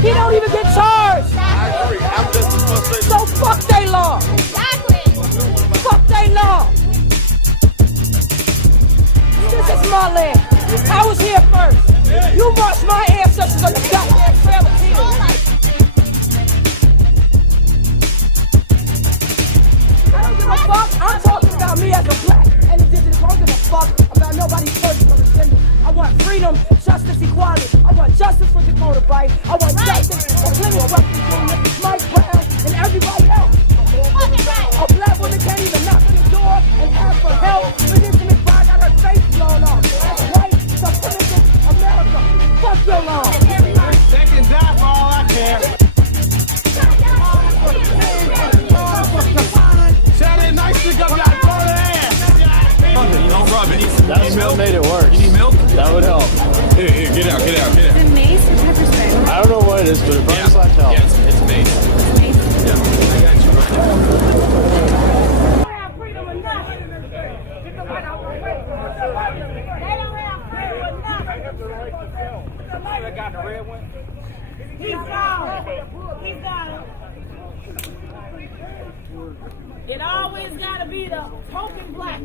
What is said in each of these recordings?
He don't even get charged. I agree. I'm just so fuck they law. Exactly. Fuck they law. This is my land. I was here first. You marched my ancestors on the goddamn trail of tears. I don't give a fuck. I'm talking about me as a black and indigenous. I don't give a fuck about nobody's personal agenda. I want freedom, justice, equality. I want justice for Dakota Bright. I want justice for Plymouth Rock Jr., Mike Brown, and everybody else. A black woman can't even knock on the door and ask for help. Listen to Miss Brown got her face blown off. That's white, supremacist America. Fuck your law. They can die for all I care. Saturday night, stick up, y'all throw their ass. You don't rub it. That milk made it worse. You need milk? That would help. Here, get out. Is it mace or pepper spray? I don't know what it is, but it burns like hell. Yeah, it's mace. It's mace? Yeah, I got you right now. I got the red one. He's gone. It always gotta be the token black.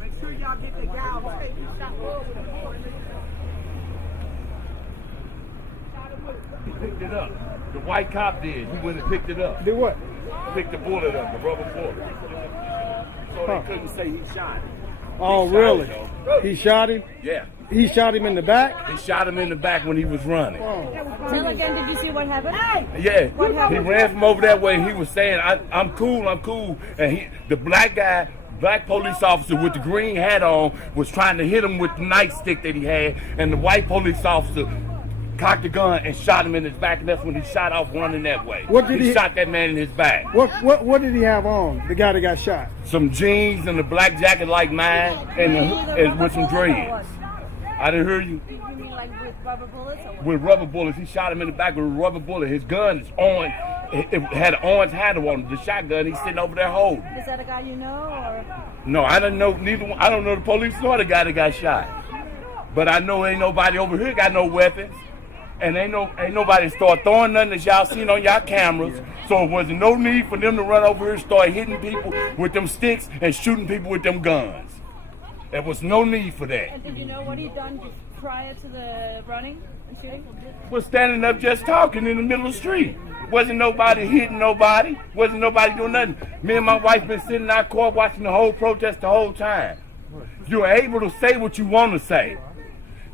Make sure y'all get the gal right. He picked it up. The white cop did. He went and picked it up. Did what? Picked the bullet up, the rubber bullet. So they couldn't say he shot him. Oh, really? He shot him? Yeah. He shot him in the back? He shot him in the back when he was running. Tell again, did you see what happened? Yeah. What happened? He ran from over that way. He was saying, I'm cool. And the black police officer with the green hat on was trying to hit him with the nightstick that he had. And the white police officer cocked the gun and shot him in his back. And that's when he shot off running that way. He shot that man in his back. What did he have on, the guy that got shot? Some jeans and a black jacket like mine and with some dreads. I didn't hear you. You mean like with rubber bullets or what? With rubber bullets. He shot him in the back with a rubber bullet. His gun is on. It had an orange handle on it. The shotgun, he's sitting over there holding. Is that a guy you know or? No, I don't know neither one. I don't know the police nor the guy that got shot. But I know ain't nobody over here got no weapons. And ain't nobody start throwing nothing that y'all seen on y'all cameras. So it wasn't no need for them to run over here and start hitting people with them sticks and shooting people with them guns. There was no need for that. And did you know what he'd done prior to the running and shooting? Was standing up just talking in the middle of the street. Wasn't nobody hitting nobody. Wasn't nobody doing nothing. Me and my wife been sitting in our car watching the whole protest the whole time. You're able to say what you want to say.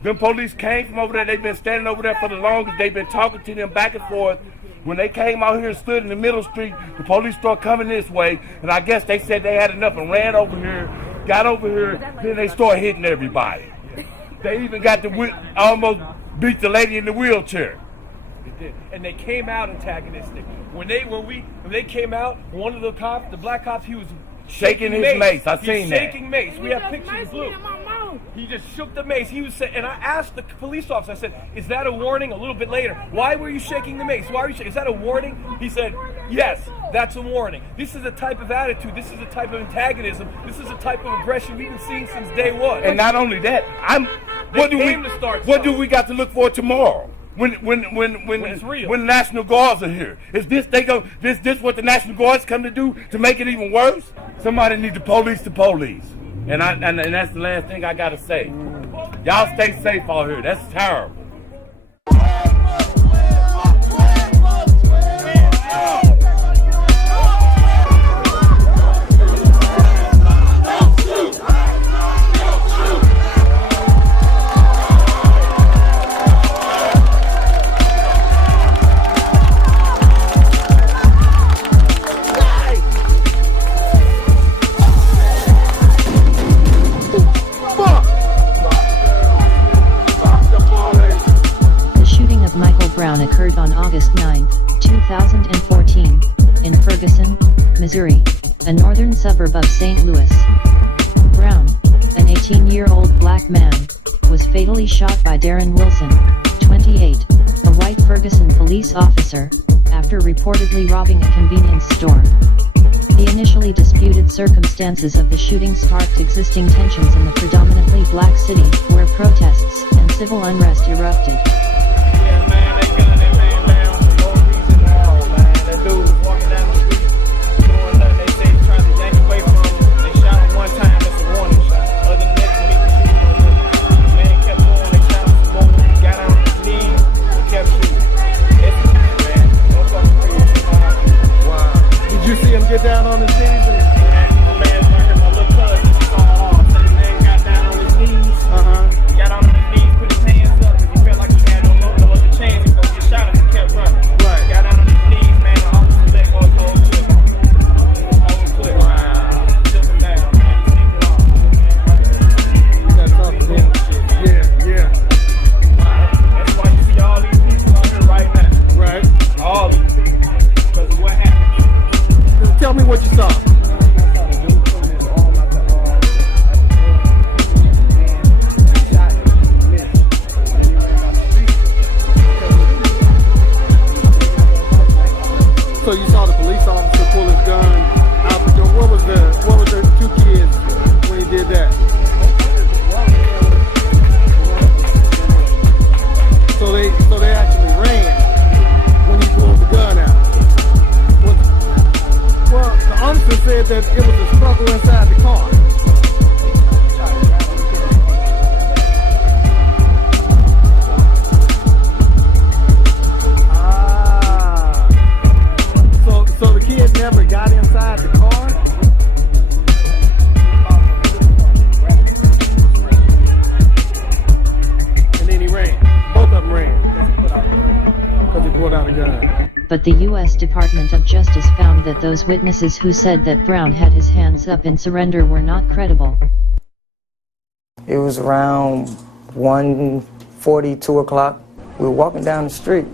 Them police came from over there. They've been standing over there for the longest. They've been talking to them back and forth. When they came out here and stood in the middle street, the police started coming this way. And I guess they said they had enough and ran over here, got over here, then they started hitting everybody. They even got almost beat the lady in the wheelchair. They did. And they came out antagonistic. When they came out, one of the cops, the black cops, he was shaking his mace. I seen that. Shaking mace. We have pictures blue. He just shook the mace. He was saying, and I asked the police officer, I said, is that a warning? A little bit later, why were you shaking the mace? Why are you shaking? Is that a warning? He said, yes, that's a warning. This is a type of attitude. This is a type of antagonism. This is a type of aggression we've been seeing since day one. And not only that, what do we got to look for tomorrow? When National Guards are here, is this what the National Guards come to do to make it even worse? Somebody need to police the police, and that's the last thing I gotta say. Y'all stay safe out here. That's terrible. Brown occurred on August 9, 2014, in Ferguson, Missouri, a northern suburb of St. Louis. Brown, an 18-year-old black man, was fatally shot by Darren Wilson, 28, a white Ferguson police officer, after reportedly robbing a convenience store. The initially disputed circumstances of the shooting sparked existing tensions in the predominantly black city, where protests and civil unrest erupted. Get down on his knees and My little cousin, said the man got down on his knees. Got on his knees, put his hands up, and he felt like he had no other chance. He was gonna get shot if he kept running. Right. Got down on his knees, man. The officer let go of the whole clip. Wow. Took him down, man. He sneaked it off. that's awesome. Yeah. That's why you see all these people out here right now. Right. All these people. Because of what happened. Tell me what you saw. So you saw the police officer pull his gun out the door. What was the two kids when he did that? So they actually ran when he pulled the gun out. Well, the officer said that it was a struggle inside the car. So the kid never got inside the car? And then he ran. Both of them ran. Because he pulled out a gun. But the U.S. Department of Justice found that those witnesses who said that Brown had his hands up in surrender were not credible. It was around 1:40, 2 o'clock. We were walking down the street,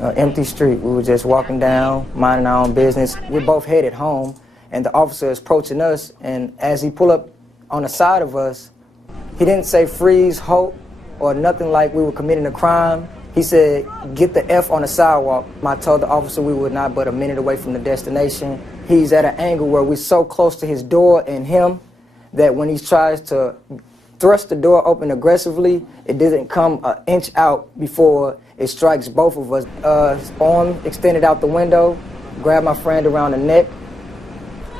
empty street. We were just walking down, minding our own business. We're both headed home, and the officer is approaching us, and as he pulled up on the side of us, he didn't say freeze, halt, or nothing like we were committing a crime. He said, get the F on the sidewalk. I told the officer we were not but a minute away from the destination. He's at an angle where we're so close to his door and him that when he tries to thrust the door open aggressively, it doesn't come an inch out before it strikes both of us. His arm extended out the window, grabbed my friend around the neck.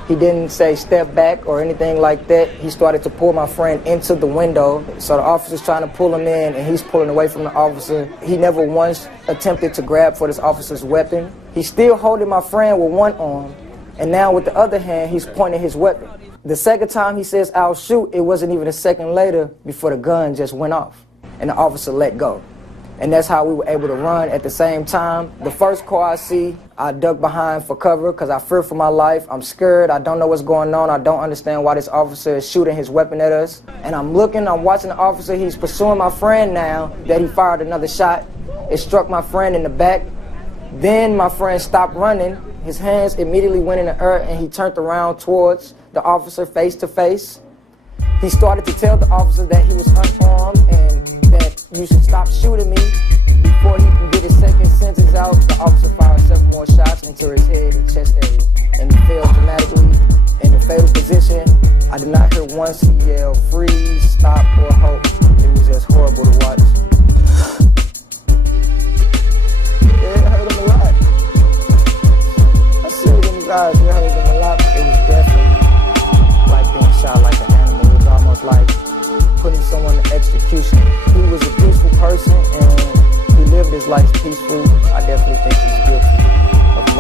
He didn't say step back or anything like that. He started to pull my friend into the window. So the officer's trying to pull him in and he's pulling away from the officer. He never once attempted to grab for this officer's weapon. He's still holding my friend with one arm, and now with the other hand, he's pointing his weapon. The second time he says, I'll shoot, it wasn't even a second later before the gun just went off and the officer let go. And that's how we were able to run at the same time. The first car I see, I duck behind for cover because I fear for my life. I'm scared. I don't know what's going on. I don't understand why this officer is shooting his weapon at us. And I'm watching the officer. He's pursuing my friend now that he fired another shot. It struck my friend in the back. Then my friend stopped running. His hands immediately went in the air and he turned around towards the officer face to face. He started to tell the officer that he was unarmed and that you should stop shooting me. Before he can get his second sentence out, the officer fired several more shots into his head and chest area. And he fell dramatically in the fatal position. I did not hear once he yell, freeze, stop, or halt. It was just horrible to watch. Yeah, it hurt him a lot. I said it in his eyes, it hurt him a lot. It was definitely like being shot like an animal. It was almost like putting someone to execution. He was a peaceful person and he lived his life peaceful. I definitely think he's guilty of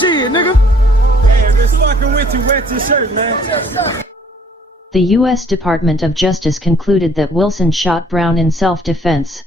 Shit, nigga. Hey, if it's fucking with you, wet your shirt, man. The U.S. Department of Justice concluded that Wilson shot Brown in self-defense,